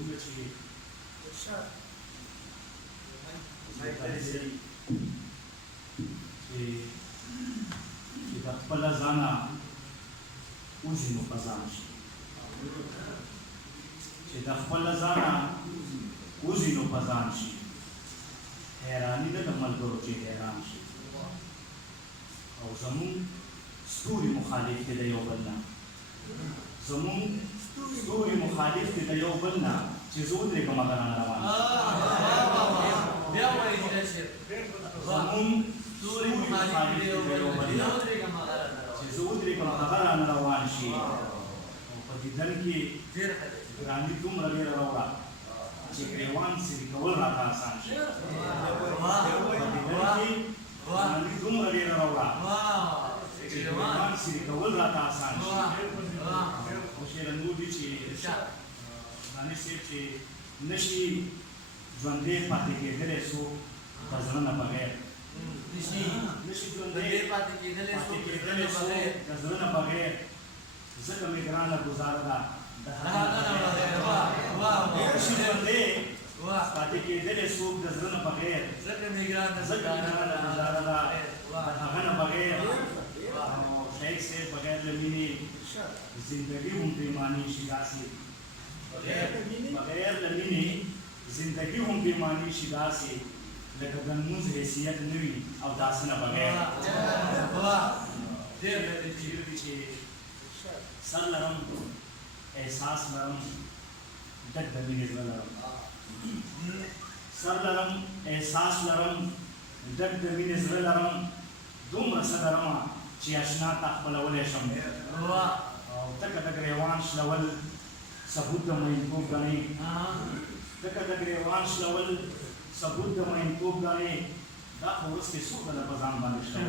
دومره چې د خپله ځانه وځي نو په ځان شي چې د خپله ځانه وځي نو په ځان شي حیراني ده د ملګرو چې حیران شي او زمونږ ستوري مخالف دي د یو بل نه زمونږ ستوري مخالف دي د یو بل نه چې زه ودرېږم هغه رانه روان شي زمونږ ستوري مخالف دي د یو بل نه چې زه ودرېږم هغه رانه روان شي او په دیدن کې ګراني دومره ډېره راوړه چې ګریوان سري کول راته اسان شي په دیدن کې ګراني دومره ډېره راوړه چې ګریوان سري کول راته اسان شي او شیرنګو دي چې دانش صاحب چې نشي ژوندی پاتې کېدلی څوک د زړه نه بغیر نشي ژوندی پاتې کېدلی څوک د زړه نه بغیر ځکه مې ګرانه ګزاره ده نشي ژوندی پاتې کېدلی څوک د زړه نه بغیر ځکه مې ګرانه ګزاره ده د هغه نه بغیر شیخ صاحب بغیر له مینې زندګي هم پرېماني شي داسې بغیر له مینې زندګي هم پرېماني شي داسې لکه د لمونځ حیثیت نه وي او داسې نه بغیر ډېر ډېر دي چې سر لرم احساس لرم ډک د مینې زړه لرم سر لرم احساس لرم ډک د مینې زړه لرم دومره څه لرمه چې اشنا ته خپلولی شم او ټکه د ګریوان شلول ثبوت د مینتوب ګڼې ټکه د ګریوان شلول ثبوت د مینتوب ګڼې دا خو اوس کې څوک ده په ځان باندې شته